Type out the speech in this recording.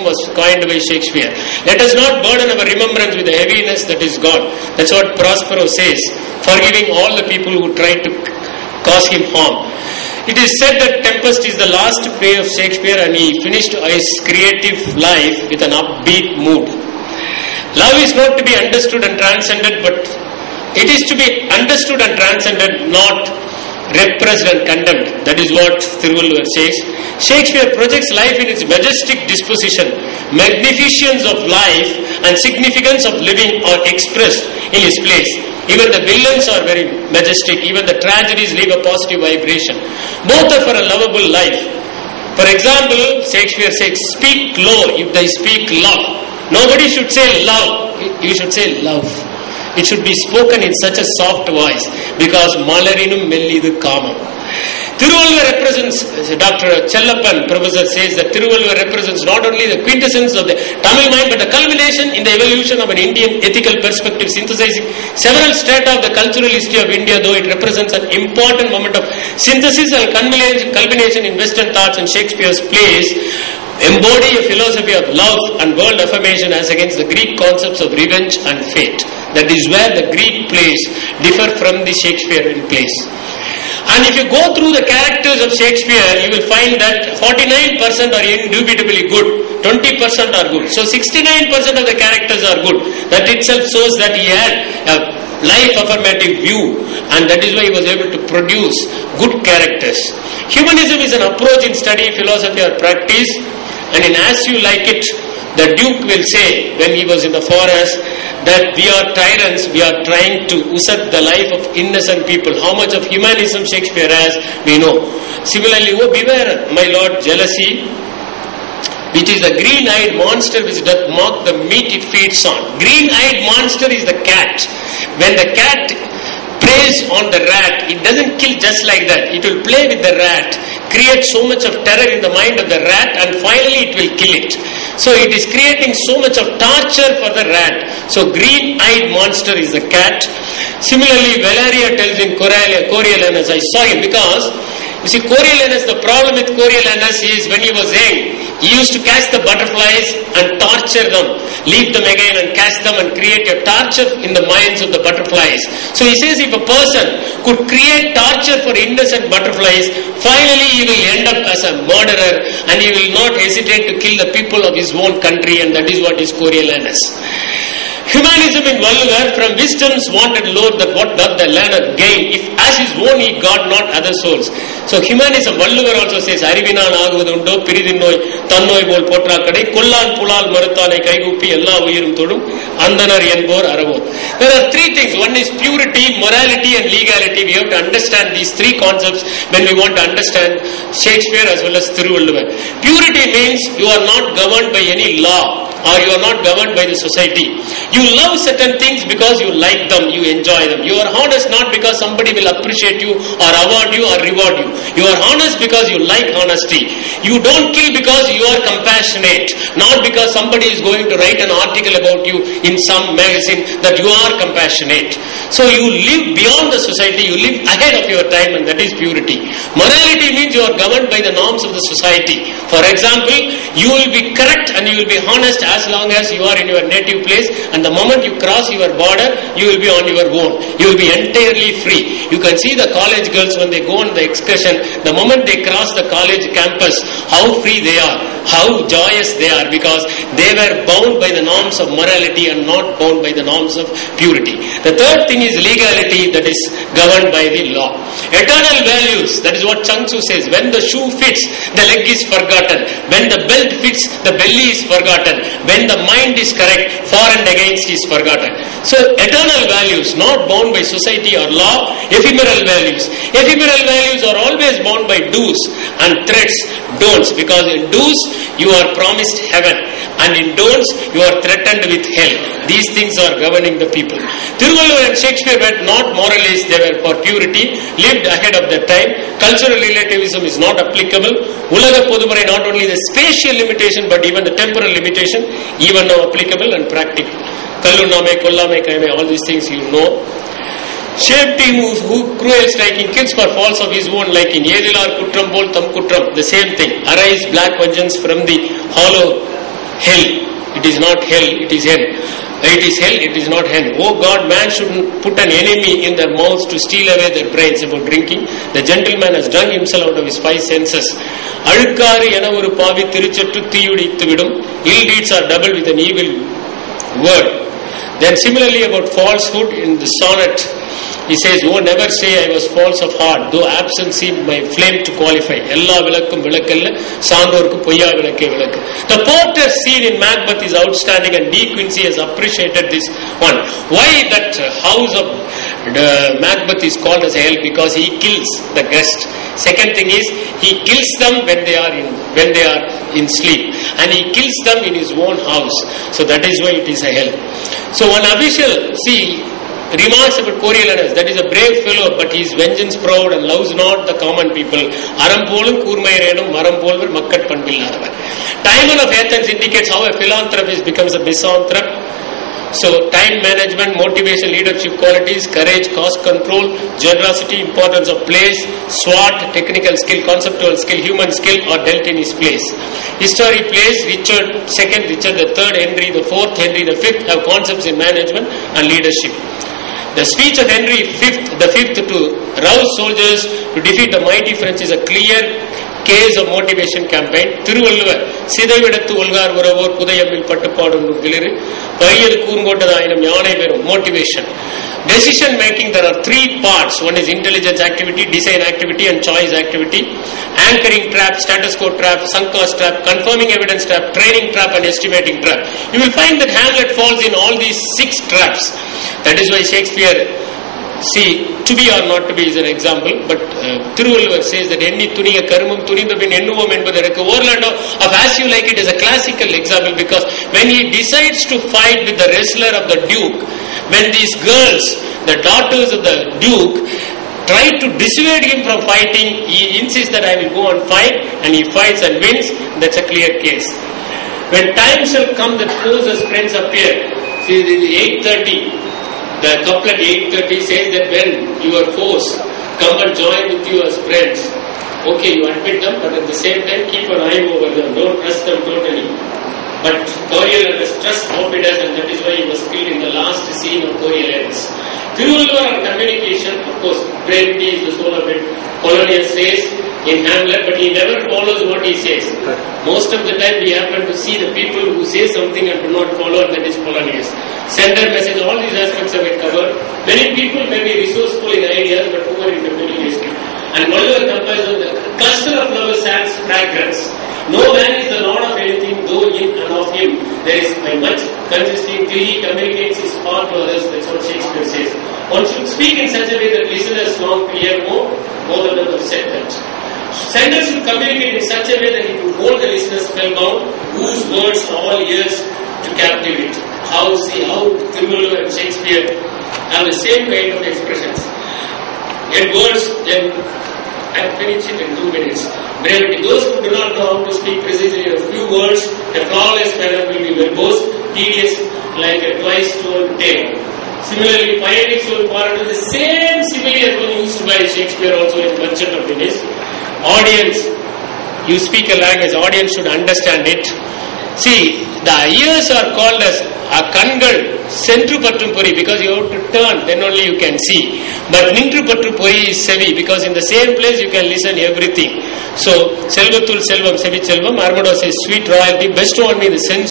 was coined by Shakespeare. Let us not burden our remembrance with the heaviness that is God. That's what Prospero says, forgiving all the people who tried to cause him harm. It is said that Tempest is the last play of Shakespeare, and he finished his creative life with an upbeat mood. Love is not to be understood and transcended, but it is to be understood and transcended, not repressed and condemned. That is what Thiruvallur says. Shakespeare projects life in its majestic disposition. Magnificence of life and significance of living are expressed in his plays. Even the villains are very majestic. Even the tragedies leave a positive vibration. Both are for a lovable life. For example, Shakespeare says, speak low if they speak love. Nobody should say love. You should say love. It should be spoken in such a soft voice, because Malarinum Mellidu Kamam. Thiruvallur represents, Dr. Chellappan, professor, says that Thiruvallur represents not only the quintessence of the Tamil mind, but the culmination in the evolution of an Indian ethical perspective, synthesizing several strata of the cultural history of India, though it represents an important moment of synthesis and culmination in Western thoughts, and Shakespeare's plays embody a philosophy of love and world affirmation as against the Greek concepts of revenge and fate. That is where the Greek plays differ from the Shakespearean plays. And if you go through the characters of Shakespeare, you will find that 49% are indubitably good, 20% are good. So 69% of the characters are good. That itself shows that he had a life affirmative view, and that is why he was able to produce good characters. Humanism is an approach in study, philosophy or practice, and in As You Like It, the Duke will say when he was in the forest that we are tyrants, we are trying to usurp the life of innocent people. How much of humanism Shakespeare has, we know. Similarly, oh beware, my lord, jealousy, which is the green-eyed monster which doth mock the meat it feeds on. Green-eyed monster is the cat. When the cat preys on the rat, it doesn't kill just like that. It will play with the rat, create so much of terror in the mind of the rat, and finally it will kill it. So it is creating so much of torture for the rat. So green-eyed monster is the cat. Similarly, Valeria tells in Coriolanus, I saw him, because you see, Coriolanus, the problem with Coriolanus is when he was young, he used to catch the butterflies and torture them, leave them again and catch them and create a torture in the minds of the butterflies. So he says if a person could create torture for innocent butterflies, finally he will end up as a murderer, and he will not hesitate to kill the people of his own country, and that is what is Coriolanus. Humanism in Valluvor, from wisdom's wanted lord, that what doth the learner gain, if as his own he got not other souls. So humanism, Valluvor also says, Arivinan aguvadundo, piridinoi, tannoi bol potrakadai, kollan pulal maruthanai kaigupi, ella uyirum thodum, andanar yenbor aravor. There are three things. One is purity, morality and legality. We have to understand these three concepts when we want to understand Shakespeare as well as Thiruvallur. Purity means you are not governed by any law, or you are not governed by the society. You love certain things because you like them, you enjoy them. You are honest not because somebody will appreciate you or award you or reward you. You are honest because you like honesty. You don't kill because you are compassionate, not because somebody is going to write an article about you in some magazine that you are compassionate. So you live beyond the society, you live ahead of your time, and that is purity. Morality means you are governed by the norms of the society. For example, you will be correct and you will be honest as long as you are in your native place, and the moment you cross your border, you will be on your own. You will be entirely free. You can see the college girls when they go on the excursion, the moment they cross the college campus, how free they are, how joyous they are, because they were bound by the norms of morality and not bound by the norms of purity. The third thing is legality, that is governed by the law. Eternal values, that is what Chung Tzu says, when the shoe fits, the leg is forgotten. When the belt fits, the belly is forgotten. When the mind is correct, for and against is forgotten. So eternal values, not bound by society or law. Ephemeral values. Ephemeral values are always bound by do's and threats, don'ts, because in do's you are promised heaven, and in don'ts you are threatened with hell. These things are governing the people. Thiruvallur and Shakespeare were not moralists, they were for purity, lived ahead of their time. Cultural relativism is not applicable. Ulagha Podumurai, not only the spatial limitation but even the temporal limitation, even now applicable and practical. Kalluname, Kollame, Kaime, all these things you know. Shape team who cruel striking kills for faults of his own liking. Yedilar kutram bol tam kutram. The same thing. Arise black vengeance from the hollow It is not hell, it is hen. It is hell, it is not hen. Oh God, man shouldn't put an enemy in their mouths to steal away their brains about drinking. The gentleman has drunk himself out of his 5 senses. அழுக்காறு என ஒரு பாவி திருச்சற்று தீயுடித்து விடும். Ill deeds are doubled with an evil word. Then similarly about falsehood in the sonnet, he says, oh, never say I was false of heart, though absence seemed my flame to qualify. எல்லா விளக்கும் விளக்கல்ல, சான்றோருக்கு பொய்யா விளக்கே விளக்கு. The Porter's scene in Macbeth is outstanding, and D. Quincy has appreciated this one. Why that house of Macbeth is called as hell? Because he kills the guest. Second thing is, he kills them when they are in sleep, and he kills them in his own house. So that is why it is a hell. So one official, remarks about Coriolanus, that is a brave fellow, but he is vengeance proud and loves not the common people. Arampolum kurmayirenum marampolvar makkat panbillavar. Timon of Athens indicates how a philanthropist becomes a misanthrope. So time management, motivation, leadership qualities, courage, cost control, generosity, importance of place, SWOT, technical skill, conceptual skill, human skill are dealt in his place. History plays Richard II, Richard III, Henry IV, Henry V have concepts in management and leadership. The speech of Henry V to rouse soldiers to defeat the mighty French is a clear case of motivation campaign. Thiruvalluvar சிதைவிடத்து ஒல்கார் உறவோர் புதையம்மில் பட்டுப்பாடும் கிளிரு பையது கூர்ங்கோட்டதாயினம் யானை பெறும் motivation. Decision making, there are 3 parts. One is intelligence activity, design activity and choice activity. Anchoring trap, status quo trap, sunk cost trap, confirming evidence trap, training trap and estimating trap. You will find that Hamlet falls in all these 6 traps. That is why Shakespeare, to be or not to be is an example, but Thiruvalluvar says that enni thuniga karumum thunindha bin ennuvom என்பதற்கு Orlando of As You Like It is a classical example, because when he decides to fight with the wrestler of the Duke, when these girls, the daughters of the Duke, try to dissuade him from fighting, he insists that I will go and fight, and he fights and wins. That's a clear case. When time shall come that foes as friends appear, see, this is 8:30. The couplet 8:30 says that when your foes come and join with you as friends, okay, you admit them, but at the same time keep an eye over them. Don't trust them totally. But Coriolanus trusts Ophidas, and that is why he was killed in the last scene of Coriolanus. Thiruvalluvar on communication, of course, brevity is the soul of it. Polonius says in Hamlet, but he never follows what he says. Most of the time we happen to see the people who say something and do not follow, and that is Polonius. Sender message, all these aspects have been covered. Many people may be resourceful in ideas but poor in communication. And Valluvar compares on the cluster of flowers adds fragrance. No man is the lord of anything, though in and of him there is by much consisting till he communicates his part to others. That's what Shakespeare says. One should speak in such a way that listeners long to hear more than have said that. Sender should communicate in such a way that he could hold the listeners spellbound, whose words all ears to captivate. How Thiruvalluvar and Shakespeare have the same kind of expressions. In words, then I finish it in 2 minutes. Brevity. Those who do not know how to speak precisely in a few words, a flawless manner will be verbose, tedious, like a twice-told tale. Similarly, poetic soul part is the same simile as one used by Shakespeare also in Merchant of Venice. Audience, you speak a language, audience should understand it. See, the ears are called as கண்கள் சென்று பற்றும் பொறி, because you have to turn, then only you can see. But நின்று பற்று பொறி is செவி, because in the same place you can listen everything. So செல்வத்துள் செல்வம் செவி செல்வம், Armado says sweet royalty, bestow on me the sense